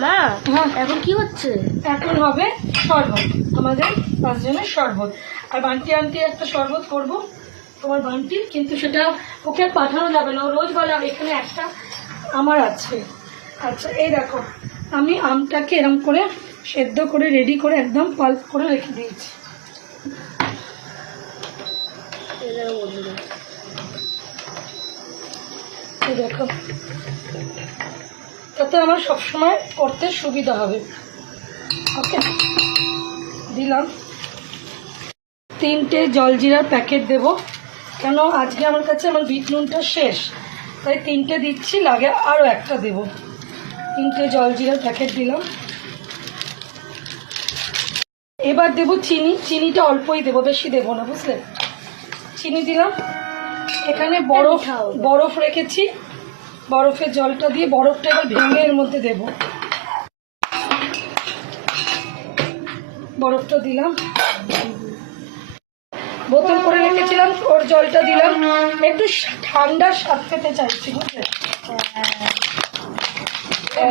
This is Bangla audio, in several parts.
মা হ্যাঁ এখন কি হচ্ছে? এখন হবে শরবত, আমাদের 5 জনের শরবত। আর বান্টি আন্টি একটা শরবত করব তোমার বান্টি, কিন্তু সেটা ওকে আর পাঠানো যাবে না, ও রোজ বলে আর এখানে একটা আমার আছে। আচ্ছা এই দেখো, আমি আমটাকে এরম করে সেদ্ধ করে রেডি করে একদম পাল্প করে রেখে দিয়েছি। এই দেখো, তাতে আমার সবসময় করতে সুবিধা হবে। ওকে, দিলাম 3টে জলজিরার প্যাকেট দেব, কেন আজকে আমার কাছে আমার বিট নুনটা শেষ, তাই 3টে দিচ্ছি, লাগে আরও একটা দেব। 3টে জলজিরার প্যাকেট দিলাম। এবার দেব চিনি, চিনিটা অল্পই দেব, বেশি দেব না, বুঝলে। চিনি দিলাম, এখানে বরফ রেখেছি, বরফের জলটা দিয়ে বরফটা এবার ভেঙে এর মধ্যে দেব। বরফটা দিলাম, বোতল করে রেখেছিলাম ওর জলটা দিলাম। একটু ঠান্ডা স্বাদ পেতে চাইছি, বুঝলে।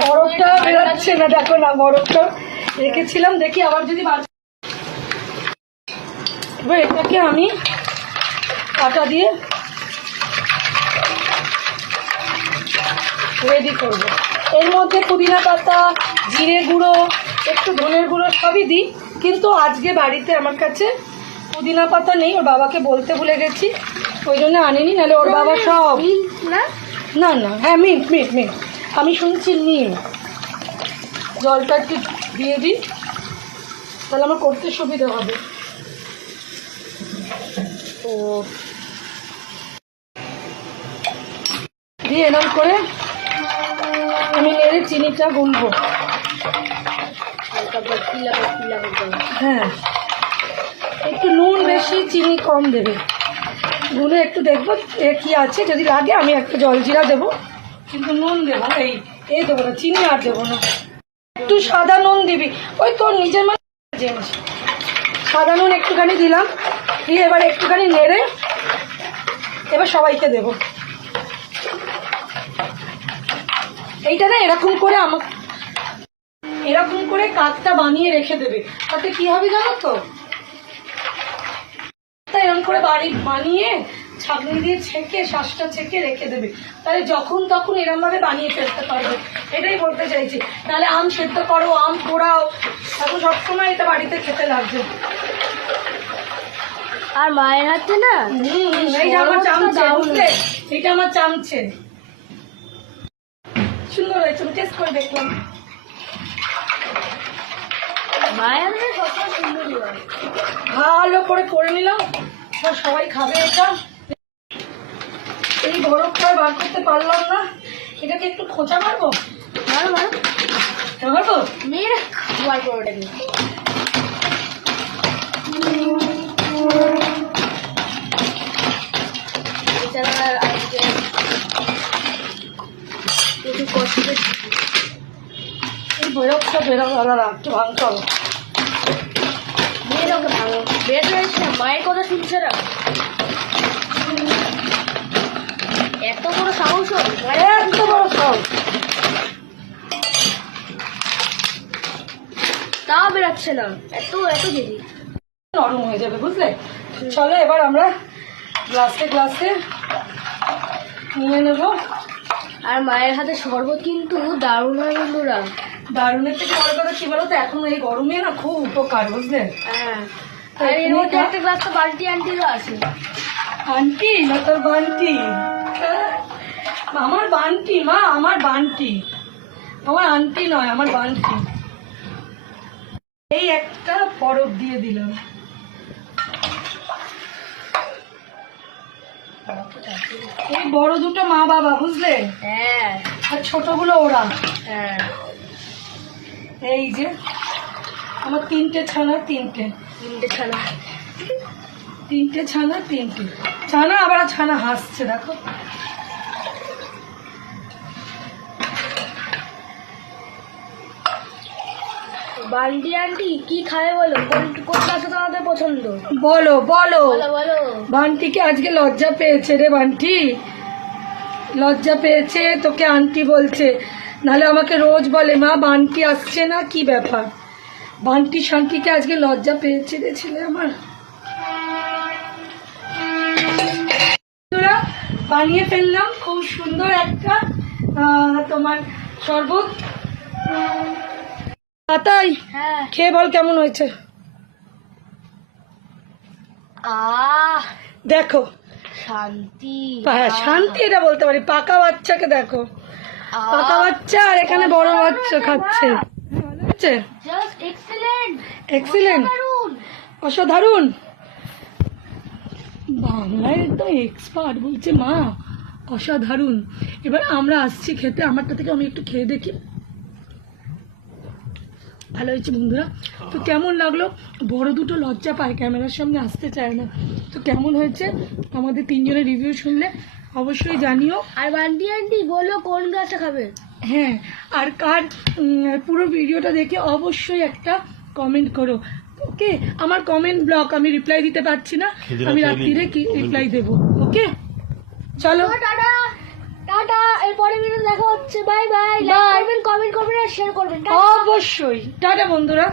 বরফটা বেরোচ্ছে না, দেখো না, বরফটা রেখেছিলাম, দেখি আবার যদি এবার এটাকে আমি কাটা দিয়ে রেডি করব। এর মধ্যে পুদিনা পাতা, জিরে গুঁড়ো, একটু ধনের গুঁড়ো সবই দিই, কিন্তু আজকে বাড়িতে আমার কাছে পুদিনা পাতা নেই, ওর বাবাকে বলতে ভুলে গেছি, ওই জন্য আনিনি, নাহলে ওর বাবা সব না না না হ্যাঁ মিন্ট মিন্ট মিন্ট, আমি শুনছি নিম। জলটা একটু দিয়ে দিই, তাহলে আমার করতে সুবিধা হবে। ও দিয়ে এরকম করে আমি নেড়ে চিনিটা গুনবো। হ্যাঁ, একটু নুন বেশি চিনি কম দেবে, গুলে একটু দেখবো কি আছে, যদি লাগে আমি একটা জলজিরা দেবো, কিন্তু নুন দেবো এই দেবো না, চিনি আর দেবো না। একটু সাদা নুন দিবি, ওই তোর নিজের মানে জিনিস। সাদা নুন একটুখানি দিলাম, দিয়ে এবার একটুখানি নেড়ে এবার সবাইকে দেবো। এইটা না এরকম করে এরকম করে কাকটা বানিয়ে রেখে দেবে, তাতে কি হবে জানো তো, এরকম করে বানিয়ে ছাঁকনি দিয়ে ছেঁকে শ্বাসটা ছেঁকে রেখে দেবে, তাহলে যখন তখন এরকম ভাবে বানিয়ে ফেলতে পারবে, এটাই বলতে চাইছি। তাহলে আম সেদ্ধ করো, আম পোড়াও, এখন সবসময় এটা বাড়িতে খেতে লাগবে। আর মায়ের হাতে না এইটা আমার চামচে, বুঝলে, এটা আমার চামচে, সুন্দর হয়েছে, টেস্ট করে দেখলাম। মায়ের হাতে সবসময় সুন্দরই হয়। ভালো করে নিলাম, সবাই খাবে এটা। এই বরফটা বার করতে পারলাম না, এটাকে একটু খোঁচা মারবো, মারবো মেয়েরা বার করে ওটাকে। একটু কষ্ট এই বরফটা বেরোবো, দাদা একটু ভাঙতে হবে। মেয়েরাকে ভালো বের হয়েছে না, মায়ের কথা শুনছে না, এত বড় সাহস, এত বড় সাহস, তাও বেরাচ্ছে না, এত দেরি, নরম হয়ে যাবে, বুঝলে। চলো এবার আমরা গ্লাসে নিয়ে নেবো। আর মায়ের হাতে শরবত কিন্তু দারুণ হয় বন্ধুরা। দারুণের থেকে বড় কথা কি বলতো, এখন এই গরমে না খুব উপকার, বুঝলে। হ্যাঁ, আর এর মধ্যে একটা গ্লাস তো বালতি আন্টিরও আছে। আন্টি না তোর বান্টি, আমার বান্টি, মা আমার বান্টি, আমার আন্টি নয়, আমার বান্টি। এই একটা বরফ দিয়ে দিলাম, এই বড় দুটো মা বাবা, বুঝলে। হ্যাঁ, আর ছোটগুলো ওরা। হ্যাঁ, এই যে আমার 3টে ছানা, 3টে ছানা, 3টে ছানা, আবার ছানা হাসছে, দেখো। বান্টি আন্টি কি খাবে বলো, কোন ক্লাসে তোমাদের পছন্দ? বলো বলো, বলো। বান্টিকে আজকে লজ্জা পেয়েছে রে, বান্টি লজ্জা পেয়েছে, তোকে আন্টি বলছে। নাহলে আমাকে রোজ বলে মা বান্টি আসছে না, কি ব্যাপার। বান্টি শান্তিকে আজকে লজ্জা পেয়েছে রে ছেলে আমার। বন্ধুরা, বানিয়ে ফেললাম খুব সুন্দর একটা তোমার শরবত। তাই হ্যাঁ। খেয়ে বল কেমন হয়েছে। দেখো শান্তি। শান্তি এটা বলতে পারি, পাকা বাচ্চাকে দেখো, পাকা বাচ্চা আর এখানে বড় বাচ্চা খাচ্ছে। ভালো হচ্ছে, জাস্ট এক্সেলেন্ট। এক্সিলেন্ট, অসাধারণ। বাংলায় একদম এক্সপার্ট বলছে মা, অসাধারণ। এবার আমরা আসছি খেতে, আমারটা থেকে আমি একটু খেয়ে দেখি। ভালো হয়েছে বন্ধুরা। তো কেমন লাগলো, বড় দুটো লজ্জা পায়, ক্যামেরার সামনে আসতে চায় না। তো কেমন হয়েছে আমাদের তিনজনের রিভিউ শুনলে অবশ্যই জানিও। আর বান্টি আন্টি বলো কোন গ্লাসে খাবে। হ্যাঁ, আর কার পুরো ভিডিওটা দেখে অবশ্যই একটা কমেন্ট করো। ওকে, আমার কমেন্ট ব্লক, আমি রিপ্লাই দিতে পারছি না, আমি রাত্রিরে কি রিপ্লাই দেবো। ওকে চলো, টাটা টাটা, এরপরে ভিডিও দেখা হচ্ছে। Bye bye. লাইক করবেন, কমেন্ট করবেন আর শেয়ার করবেন। অবশ্যই টাটা বন্ধুরা।